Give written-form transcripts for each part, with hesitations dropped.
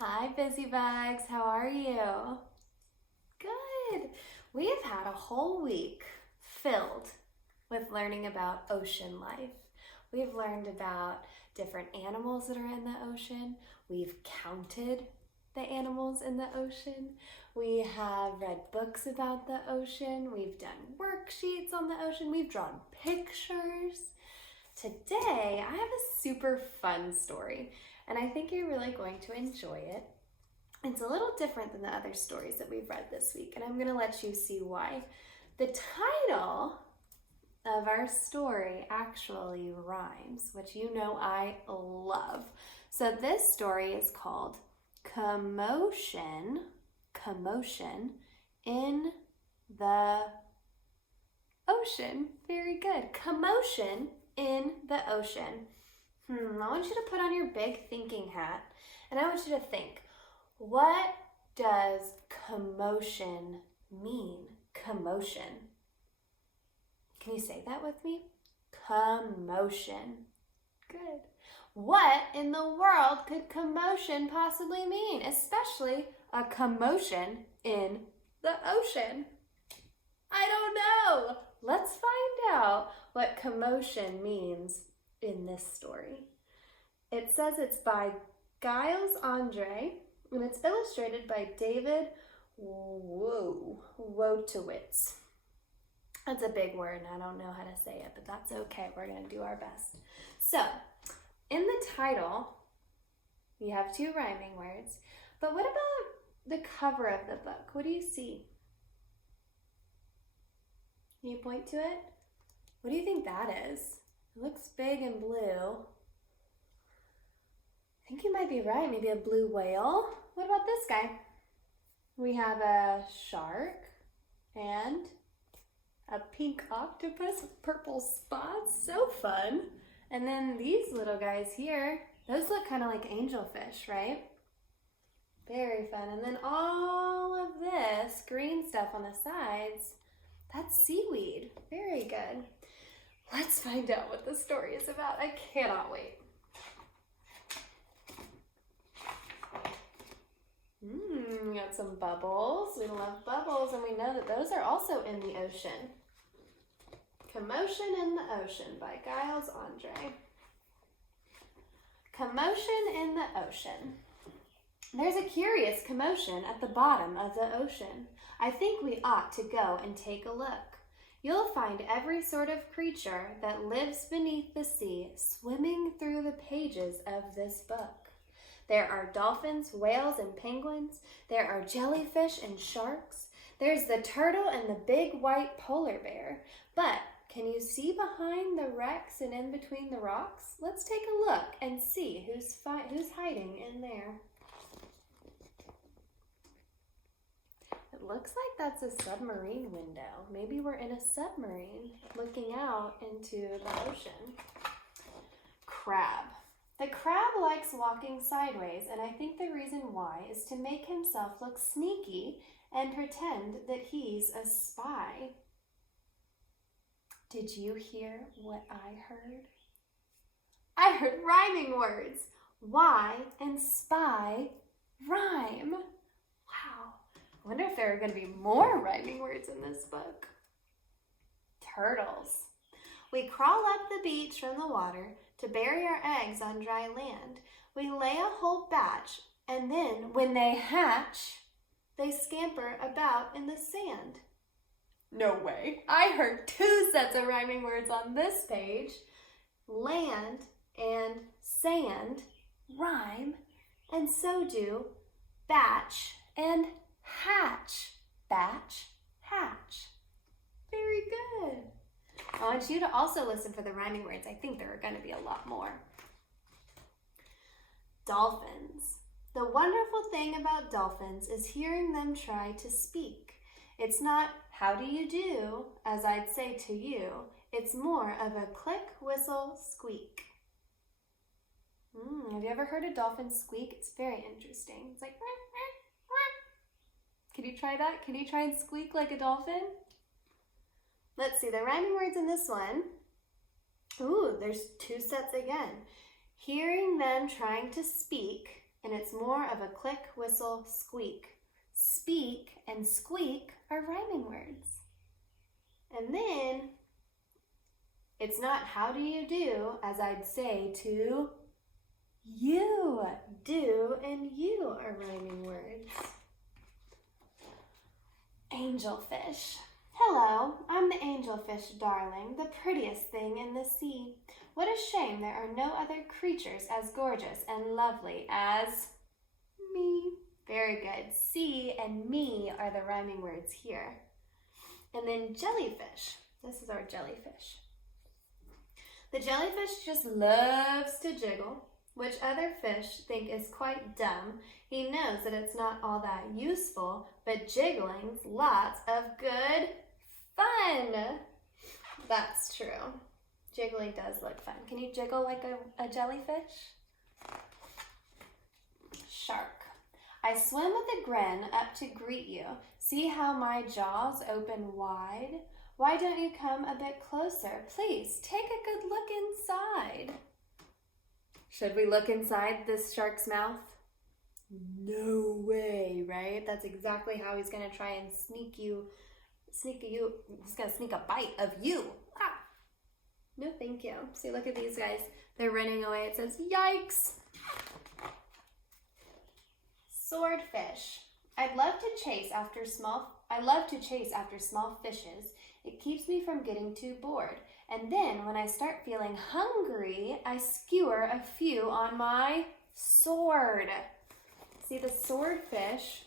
Hi, Busy Bugs. How are you? Good. We have had a whole week filled with learning about ocean life. We've learned about different animals that are in the ocean. We've counted the animals in the ocean. We have read books about the ocean. We've done worksheets on the ocean. We've drawn pictures. Today, I have a super fun story, and I think you're really going to enjoy it. It's a little different than the other stories that we've read this week, and I'm going to let you see why. The title of our story actually rhymes, which you know I love. So this story is called Commotion in the Ocean. Very good. Commotion in the ocean. I want you to put on your big thinking hat, and I want you to think, what does commotion mean? Commotion. Can you say that with me? Commotion. Good. What in the world could commotion possibly mean? Especially a commotion in the ocean. I don't know. Let's find out what commotion means in this story. It says it's by Giles Andre, and it's illustrated by David Wojtowicz. That's a big word, and I don't know how to say it, but that's okay. We're going to do our best. So, in the title, we have two rhyming words, but what about the cover of the book? What do you see? Can you point to it? What do you think that is? It looks big and blue. I think you might be right. Maybe a blue whale. What about this guy? We have a shark and a pink octopus with purple spots. So fun. And then these little guys here, those look kind of like angelfish, right? Very fun. And then all of this green stuff on the sides, that's seaweed. Very good. Let's find out what the story is about. I cannot wait. We got some bubbles. We love bubbles, and we know that those are also in the ocean. Commotion in the Ocean by Giles Andre. Commotion in the ocean. There's a curious commotion at the bottom of the ocean. I think we ought to go and take a look. You'll find every sort of creature that lives beneath the sea swimming through the pages of this book. There are dolphins, whales, and penguins. There are jellyfish and sharks. There's the turtle and the big white polar bear. But can you see behind the wrecks and in between the rocks? Let's take a look and see who's hiding in there. It looks like that's a submarine window. Maybe we're in a submarine looking out into the ocean. Crab. The crab likes walking sideways, and I think the reason why is to make himself look sneaky and pretend that he's a spy. Did you hear what I heard? I heard rhyming words. Y and spy rhyme. Wow. I wonder if there are going to be more rhyming words in this book. Turtles. We crawl up the beach from the water to bury our eggs on dry land. We lay a whole batch, and then when they hatch, they scamper about in the sand. No way. I heard two sets of rhyming words on this page. Land and sand rhyme, and so do batch and hatch. Batch, hatch. Very good. I want you to also listen for the rhyming words. I think there are going to be a lot more. Dolphins. The wonderful thing about dolphins is hearing them try to speak. It's not, how do you do, as I'd say to you. It's more of a click, whistle, squeak. Have you ever heard a dolphin squeak? It's very interesting. It's like, can you try that? Can you try and squeak like a dolphin? Let's see, the rhyming words in this one. Ooh, there's two sets again. Hearing them trying to speak and it's more of a click, whistle, squeak. Speak and squeak are rhyming words. And then it's not how do you do, as I'd say to you. Do and you are rhyming words. Angelfish. Hello, I'm the angelfish, darling, the prettiest thing in the sea. What a shame there are no other creatures as gorgeous and lovely as me. Very good. See and me are the rhyming words here. And then jellyfish. This is our jellyfish. The jellyfish just loves to jiggle, which other fish think is quite dumb. He knows that it's not all that useful, but jiggling's lots of good fun. That's true. Jiggling does look fun. Can you jiggle like a jellyfish? Shark. I swim with a grin up to greet you. See how my jaws open wide? Why don't you come a bit closer? Please, take a good look inside. Should we look inside this shark's mouth? No way, right? That's exactly how he's gonna try and he's gonna sneak a bite of you. Ah. No, thank you. See, look at these guys. They're running away. It says, yikes. Swordfish. I love to chase after small fishes. It keeps me from getting too bored. And then when I start feeling hungry, I skewer a few on my sword. See, the swordfish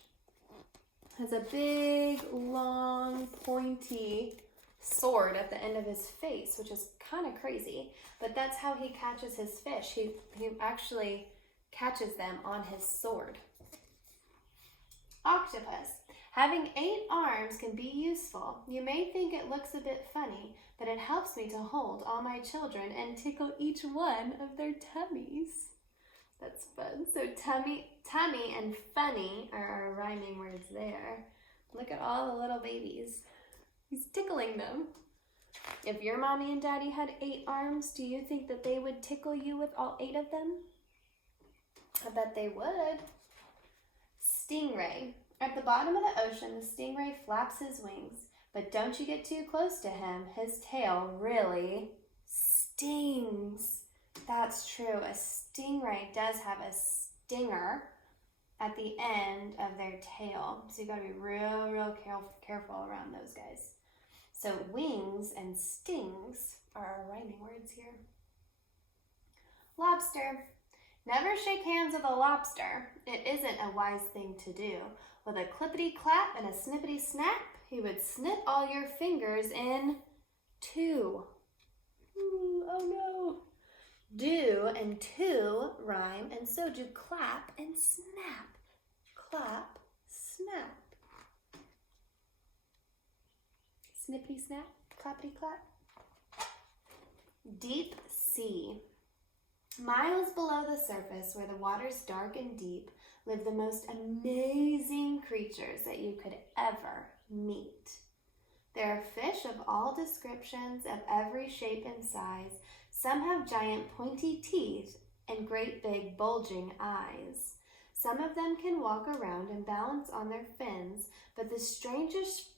has a big, long, pointy sword at the end of his face, which is kind of crazy. But that's how he catches his fish. He actually catches them on his sword. Octopus. Having 8 arms can be useful. You may think it looks a bit funny, but it helps me to hold all my children and tickle each one of their tummies. That's fun. So tummy and funny are our rhyming words there. Look at all the little babies. He's tickling them. If your mommy and daddy had 8 arms, do you think that they would tickle you with all 8 of them? I bet they would. Stingray. At the bottom of the ocean, the stingray flaps his wings, but don't you get too close to him. His tail really stings. That's true. A stingray does have a stinger at the end of their tail, so you got to be real careful around those guys. So wings and stings are our rhyming words here. Lobster. Never shake hands with a lobster. It isn't a wise thing to do. With a clippity-clap and a snippity-snap, he would snip all your fingers in 2. Ooh, oh no. Do and to rhyme, and so do clap and snap. Clap, snap. Snippity-snap, clappity-clap. Deep sea. Miles below the surface, where the water's dark and deep, live the most amazing creatures that you could ever meet. There are fish of all descriptions, of every shape and size. Some have giant pointy teeth and great big bulging eyes. Some of them can walk around and balance on their fins, but the strangest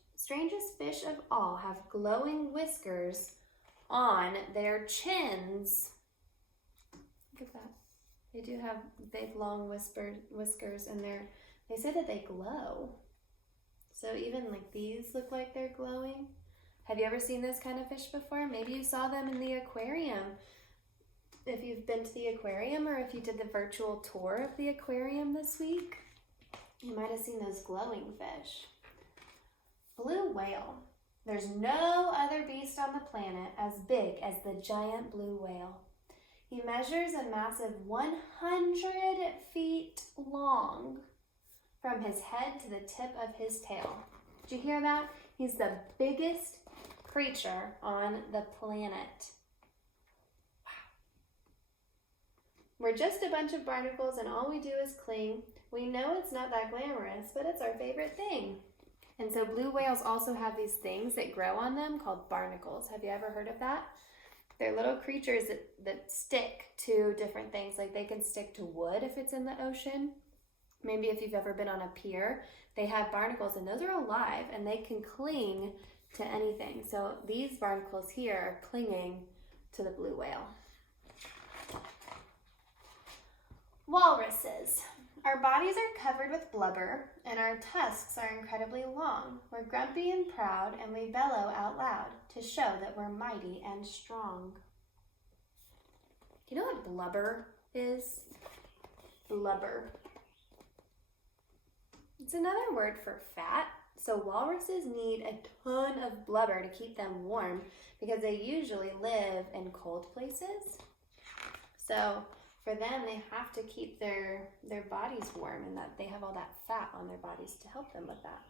fish of all have glowing whiskers on their chins. Look at that. They do have big, long whiskers, and they say that they glow. So even like these look like they're glowing. Have you ever seen this kind of fish before? Maybe you saw them in the aquarium. If you've been to the aquarium, or if you did the virtual tour of the aquarium this week, you might have seen those glowing fish. Blue whale. There's no other beast on the planet as big as the giant blue whale. He measures a massive 100 feet long from his head to the tip of his tail. Did you hear that? He's the biggest creature on the planet. Wow. We're just a bunch of barnacles and all we do is cling. We know it's not that glamorous, but it's our favorite thing. And so blue whales also have these things that grow on them called barnacles. Have you ever heard of that? They're little creatures that stick to different things. Like they can stick to wood if it's in the ocean. Maybe if you've ever been on a pier, they have barnacles and those are alive and they can cling to anything. So these barnacles here are clinging to the blue whale. Walruses. Our bodies are covered with blubber and our tusks are incredibly long. We're grumpy and proud and we bellow out loud to show that we're mighty and strong. Do you know what blubber is? Blubber. It's another word for fat. So walruses need a ton of blubber to keep them warm because they usually live in cold places. So for them, they have to keep their bodies warm and that they have all that fat on their bodies to help them with that.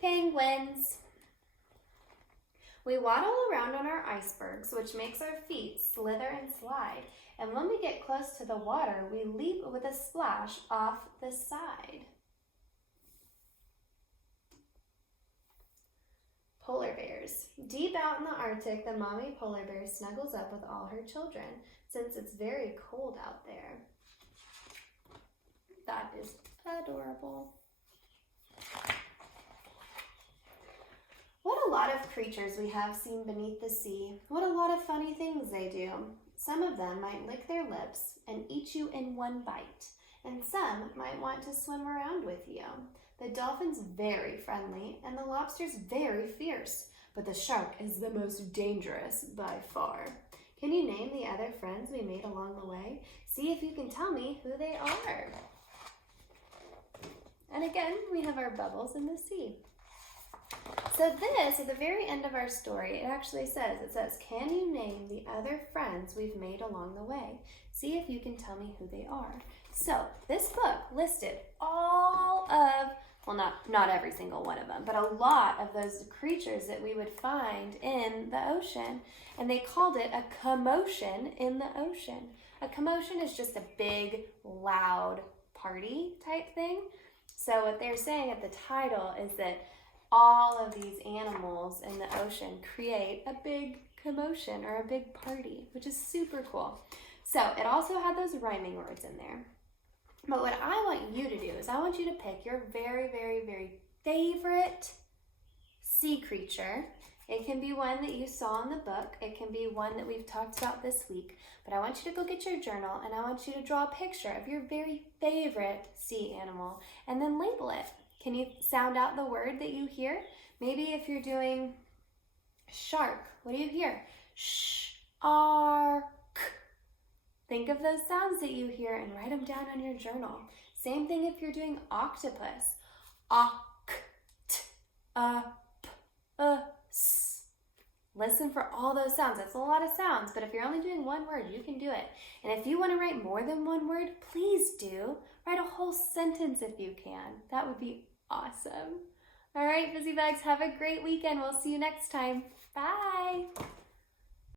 Penguins. We waddle around on our icebergs, which makes our feet slither and slide. And when we get close to the water, we leap with a splash off the side. Polar bears. Deep out in the Arctic, the mommy polar bear snuggles up with all her children since it's very cold out there. That is adorable. What a lot of creatures we have seen beneath the sea. What a lot of funny things they do. Some of them might lick their lips and eat you in one bite, and some might want to swim around with you. The dolphin's very friendly, and the lobster's very fierce, but the shark is the most dangerous by far. Can you name the other friends we made along the way? See if you can tell me who they are. And again, we have our bubbles in the sea. So this, at the very end of our story, it says, can you name the other friends we've made along the way? See if you can tell me who they are. So this book listed all of, well, not every single one of them, but a lot of those creatures that we would find in the ocean. And they called it a commotion in the ocean. A commotion is just a big, loud party type thing. So what they're saying at the title is that all of these animals in the ocean create a big commotion or a big party, which is super cool. So it also had those rhyming words in there. But what I want you to do is I want you to pick your very, very, very favorite sea creature. It can be one that you saw in the book. It can be one that we've talked about this week. But I want you to go get your journal and I want you to draw a picture of your very favorite sea animal and then label it. Can you sound out the word that you hear? Maybe if you're doing shark, what do you hear? Shark. Think of those sounds that you hear and write them down on your journal. Same thing if you're doing octopus. S. Listen for all those sounds. That's a lot of sounds, but if you're only doing one word, you can do it. And if you want to write more than one word, please do. Write a whole sentence if you can. That would be awesome. All right, Busy Bags, have a great weekend. We'll see you next time. Bye.